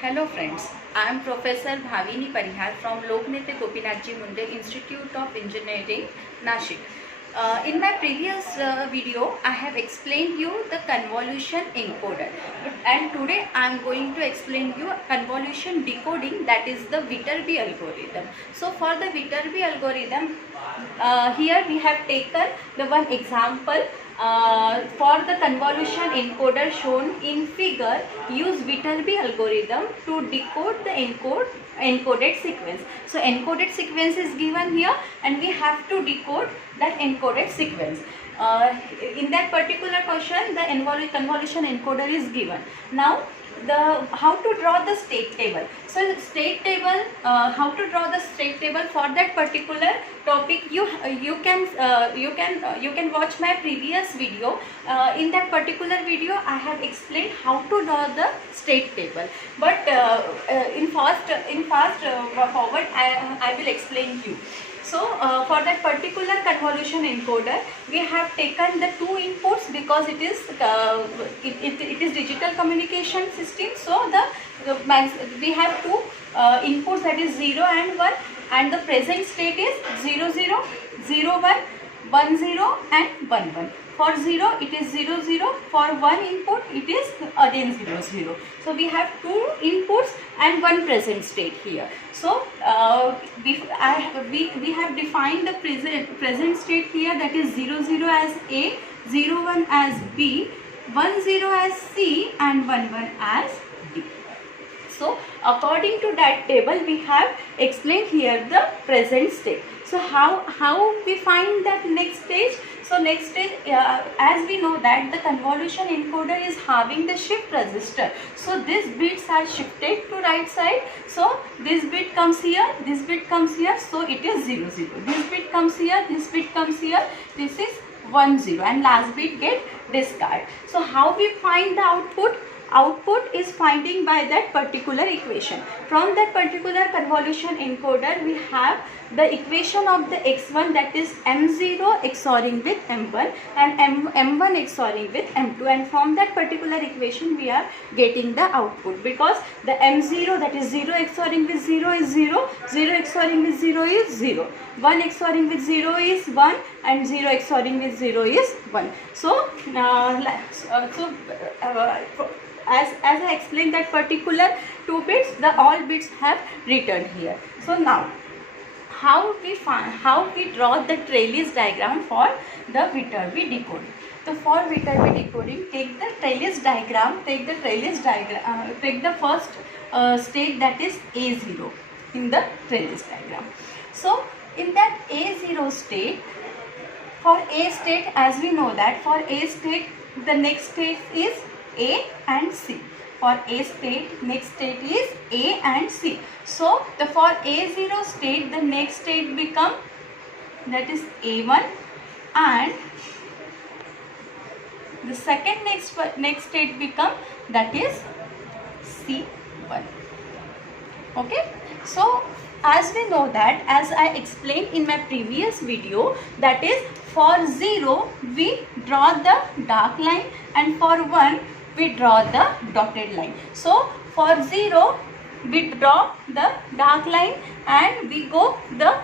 Hello friends, I am Professor Bhavini Parihar from Loknetya Gopinathji Munde Institute of Engineering, Nashik. In my previous video, I have explained you the convolution encoder, and today I am going to explain you convolution decoding, that is the Viterbi algorithm. So for the Viterbi algorithm, here we have taken the one example. For the convolution encoder shown in figure, use Viterbi algorithm to decode the encoded sequence. So encoded sequence is given here and we have to decode that encoded sequence. In that particular question, the convolution encoder is given. Now how to draw the state table. So state table, how to draw the state table for that particular topic, you can watch my previous video. In that particular video I have explained how to draw the state table, but in fast forward I will explain you. So for that particular convolution encoder, we have taken the two inputs because it is digital communication system. So we have two inputs, that is 0 and 1, and the present state is 0 0 0 1 1 0 and 1 1. For 0 it is 0 0, for 1 input it is again 0 0. So we have two inputs and one present state here. So we have defined the present state here, that is 0 0 as A, 0 1 as B, 1 0 as C and 1 1 as D. So according to that table we have explained here the present state. So how we find that next stage? So next stage, as we know that the convolution encoder is having the shift register. So these bits are shifted to right side. So this bit comes here, this bit comes here. So it is 0 0. This bit comes here, this bit comes here. This is 1 0 and last bit get discard. So how we find the output? Output is finding by that particular equation. From that particular convolution encoder we have the equation of the x1, that is m0 XORing with m1 and m1 XORing with m2, and from that particular equation we are getting the output, because the m0, that is 0 XORing with 0 is 0, 0 XORing with 0 is 0, 1 XORing with 0 is 1 and 0 XORing with 0 is 1. So as I explained that particular two bits, the all bits have returned here. So now how we draw the trellis diagram for the Viterbi decoding. So for Viterbi decoding, take the trellis diagram, take the first state, that is A0 in the trellis diagram. So in that A0 state, for A state, as we know that for A state the next state is A and C. For A state, next state is A and C. So for A0 state, the next state become, that is A1, and the second next state become, that is C1. Okay. So as we know that, as I explained in my previous video, that is for 0 we draw the dark line and for 1 we draw the dotted line. So for 0 we draw the dark line and we go the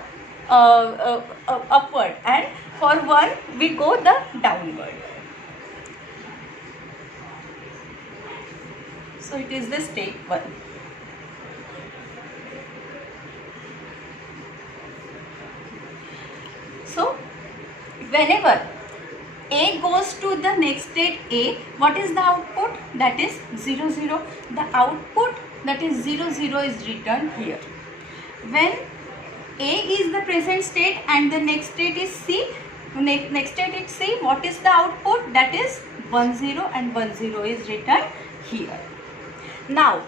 upward, and for 1 we go the downward. So it is the state 1. So whenever A goes to the next state A, what is the output? That is 0 0. The output, that is 0 0, is returned here. When A is the present state and the next state is C, next state is C, what is the output? That is 1 0 and 1 0 is returned here. Now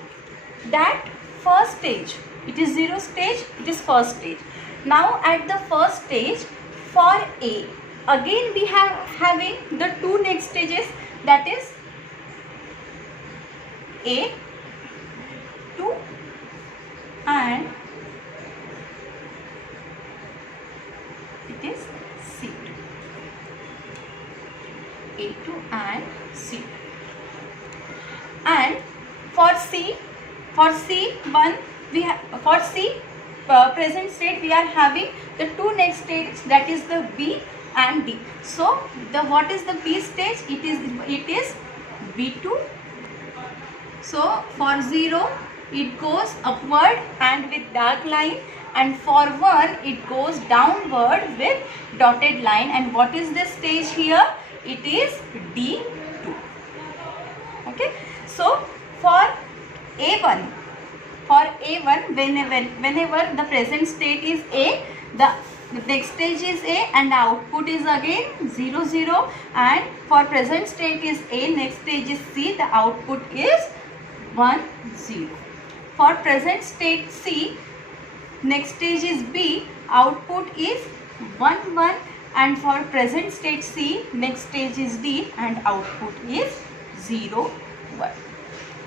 that first stage, it is 0 stage, it is first stage. Now at the first stage, for A, again we have having the two next stages, that is A2 and it is C2. A2 and C2. And for C, For C1 we have, for C present state we are having the two next states, that is the B and D. So the what is the B stage? It is B2. So for 0 it goes upward and with dark line, and for 1 it goes downward with dotted line. And what is the stage here? It is D2. Okay. So for A1, whenever the present state is A, the next stage is A and the output is again 0 0, and for present state is A, next stage is C, the output is 1 0. For present state C, next stage is B, output is 1 1, and for present state C, next stage is D and output is 0 1.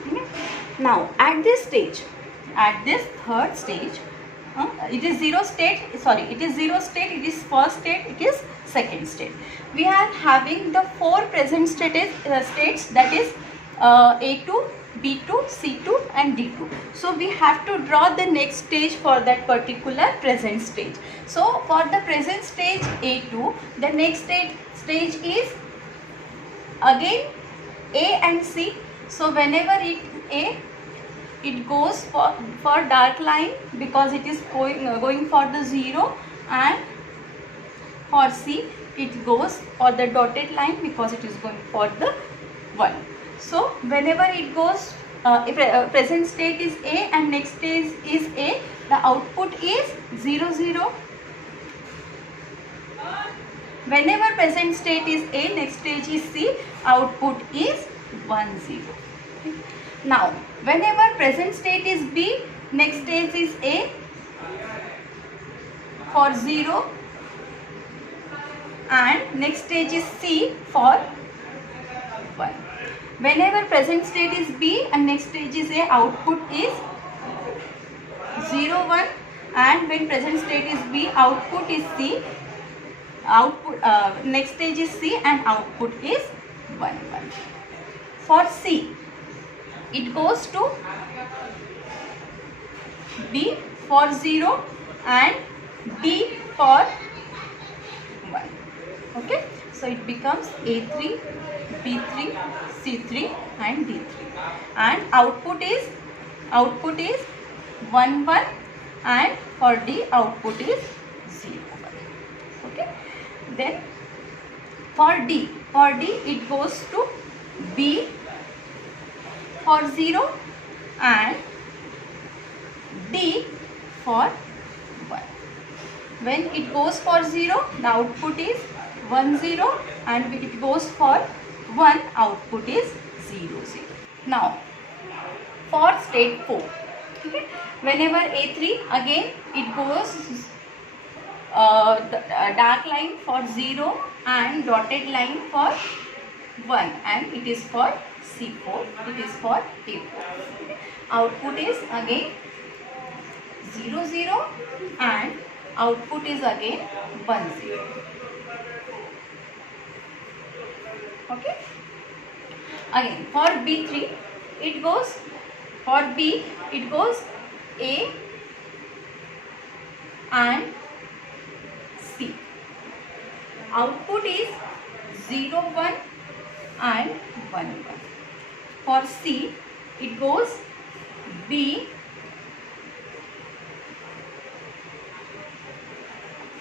Okay. Now at this stage, at this third stage, it is zero state, it is first state, it is second state. We are having the four present states, that is A2, B2, C2 and D2. So we have to draw the next stage for that particular present stage. So for the present stage A2, the next stage is again A and C. So whenever it goes for dark line because it is going for the 0, and for C it goes for the dotted line because it is going for the 1. So whenever it goes, present state is A and next stage is A, the output is 0 0. Whenever present state is A, next stage is C, output is 1 0. Now whenever present state is B, next stage is A for 0, and next stage is C for 1. Whenever present state is B and next stage is A, output is 0 1, and when present state is B, output is C, next stage is C and output is 1 1. For C, it goes to B for 0 and D for 1. Okay. So it becomes A3, B3, C3 and D3, and output is 1 1, and for D output is 0 1. Okay. Then for D it goes to B for 0 and D for 1. When it goes for 0, the output is 1 0, and when it goes for 1, output is 0 0. Now for state 4, okay, whenever A3, again it goes dark line for 0 and dotted line for 1, and it is for C4, it is for A4. Okay. Output is again 0 0, and output is again 1 0. Okay. Again for B3, it goes A and C. Output is 0 1 and 1 1. For C, it goes B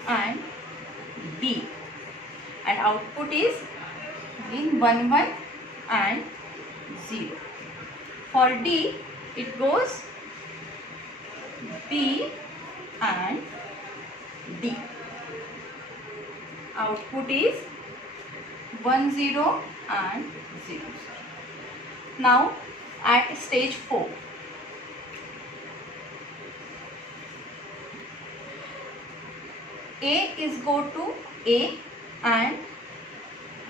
and D, and output is again 1 1 and 0. For D, it goes B and D. Output is 1 0 and 0. Now at stage 4, A is go to A and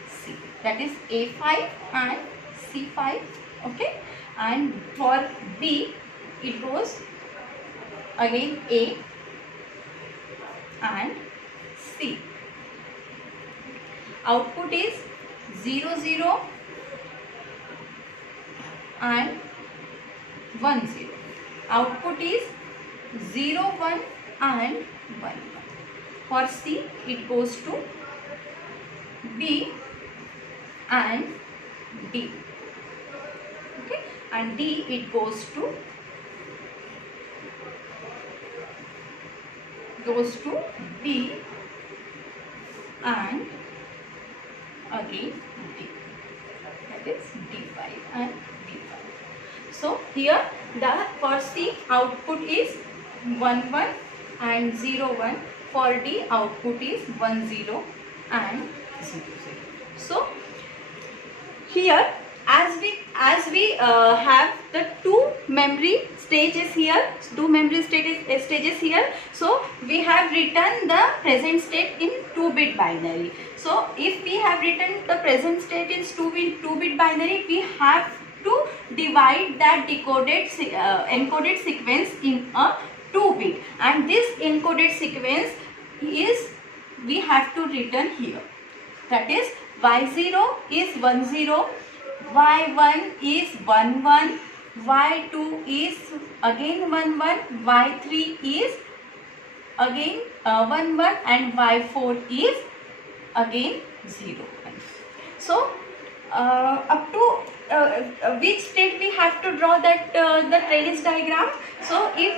C, that is A5 and C5. Okay. And for B, it goes again A and C. Output is 0 0 and 1 0. output is 0, 1 and 1. For C it goes to B and D. Okay, and D it goes to B and again D. That is D5 and D5. So here the for C output is 1, 1 and 0, 1. For D output is 1, 0 and 0, 0. So here as we have the two memory stages here, stages here. So we have written the present state in 2-bit binary. So if we have written the present state in 2-bit binary, we have to divide that encoded sequence in a 2-bit, and this encoded sequence is we have to written here. That is y0 is 10, y1 is 11, y2 is again 11, y3 is again 11 and y4 is again 0, 1. So up to which state we have to draw that the trellis diagram. So if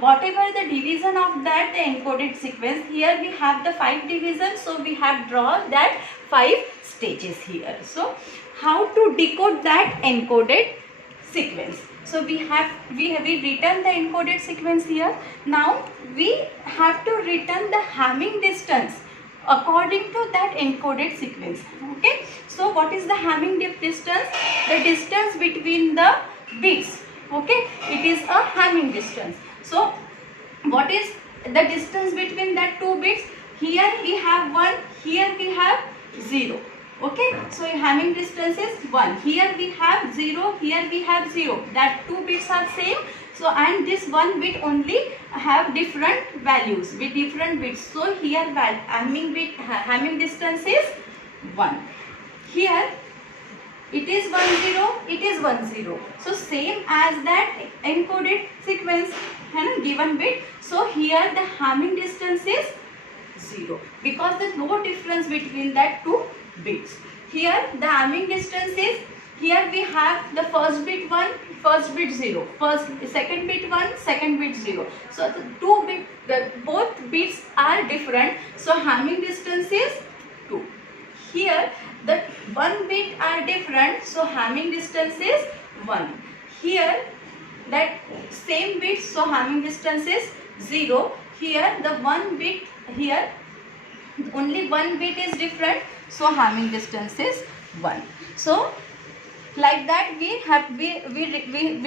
whatever the division of that encoded sequence, here we have the 5 divisions, so we have drawn that 5 stages here. So how to decode that encoded sequence? So we have written the encoded sequence here. Now we have to return the Hamming distance according to that encoded sequence. Okay, so what is the Hamming distance? The distance between the bits. Okay, it is a Hamming distance. So what is the distance between that 2 bits? Here we have 1, here we have 0. Okay, so Hamming distance is 1. Here we have 0, here we have 0. That 2 bits are same. So and this 1 bit only have different values with different bits. So here Hamming distance is 1. Here it is 10, it is 10. So same as that encoded sequence given bit. So here the Hamming distance is 0 because there is no difference between that 2 bits. Here the Hamming distance is, here we have the first bit 1, first bit 0, second bit 1, second bit 0. So the both bits are different. So Hamming distance is 2. Here the 1 bit are different. So Hamming distance is 1. Here that same bit, so Hamming distance is 0. Here the 1 bit, here only 1 bit is different. So Hamming distance is 1. So like that we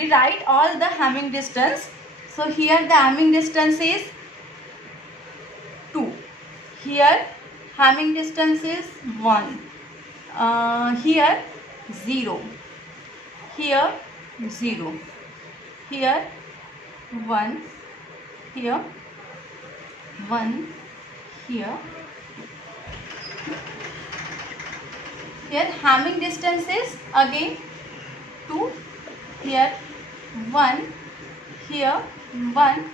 write all the Hamming distance. So here the Hamming distance is 2. Here Hamming distance is 1. Here 0. Here 0. Here 1. Here 1. Here. Here Hamming distance is again 2. Here 1. Here 1.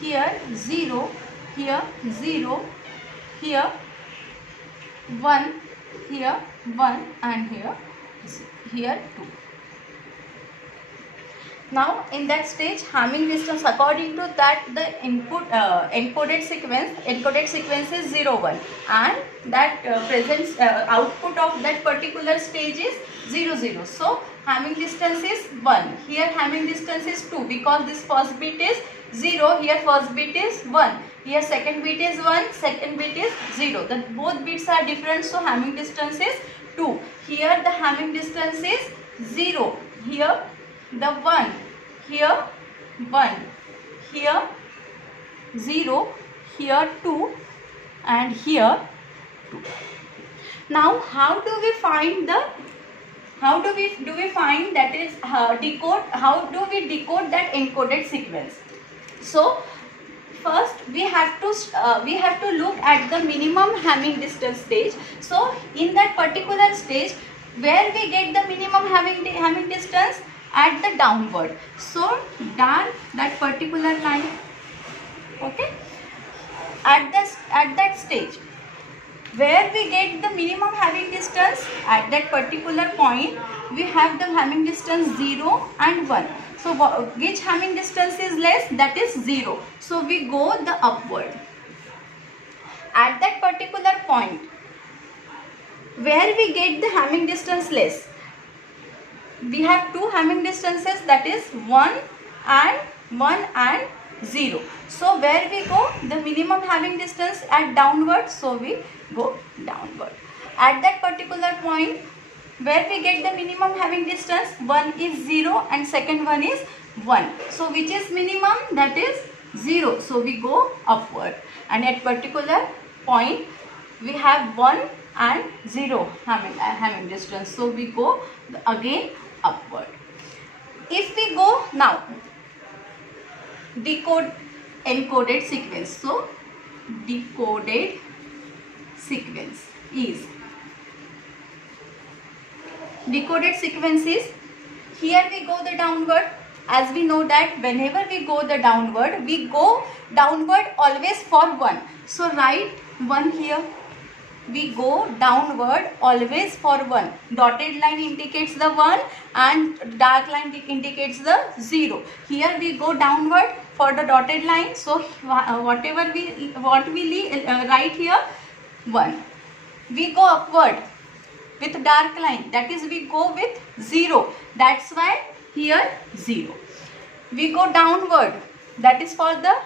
Here 0. Here 0. Here 1. Here 1 and here 2. Now in that stage Hamming distance according to that the input encoded sequence is 0, 1 and that presents output of that particular stage is 0, 0. So Hamming distance is 1. Here Hamming distance is 2 because this first bit is 0. Here first bit is 1. Here second bit is 1. Second bit is 0. The both bits are different. So Hamming distance is 2. Here the Hamming distance is 0. Here the 1, here 1, here 0, here 2 and here 2. Now how do we find that is decode, how do we decode that encoded sequence? So first we have to look at the minimum Hamming distance stage. So in that particular stage where we get the minimum Hamming distance, at the downward. So dark that particular line. Okay, at that stage where we get the minimum having distance, at that particular point we have the having distance 0 and 1. So which having distance is less? That is 0. So we go the upward. At that particular point where we get the having distance less, we have two having distances, that is 1 and 0. So where we go the minimum having distance at downward, so we go downward. At that particular point where we get the minimum having distance, one is 0 and second one is 1. So which is minimum? That is 0. So we go upward. And at particular point we have 1 and 0 having distance. So we go again upward. If we go now encoded sequence. So decoded sequence is here we go the downward. As we know that whenever we go downward always for 1. So write 1 here. We go downward always for 1. Dotted line indicates the 1 and dark line indicates the 0. Here we go downward for the dotted line. So whatever we write here 1. We go upward with dark line, that is we go with 0. That's why here 0. We go downward, that is for the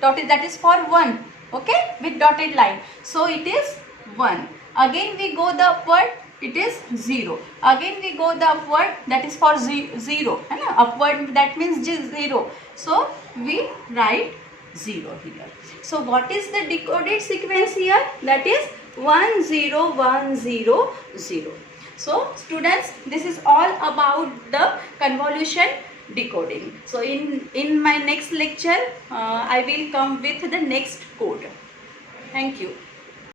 dotted, that is for 1. Okay, with dotted line. So it is 1. Again we go the upward, it is 0. Again we go the upward, that is for 0. Upward, that means 0. So we write 0 here. So what is the decoded sequence here? That is 1 0 1 0 0. So students, this is all about the convolution decoding. So in my next lecture I will come with the next code. Thank you.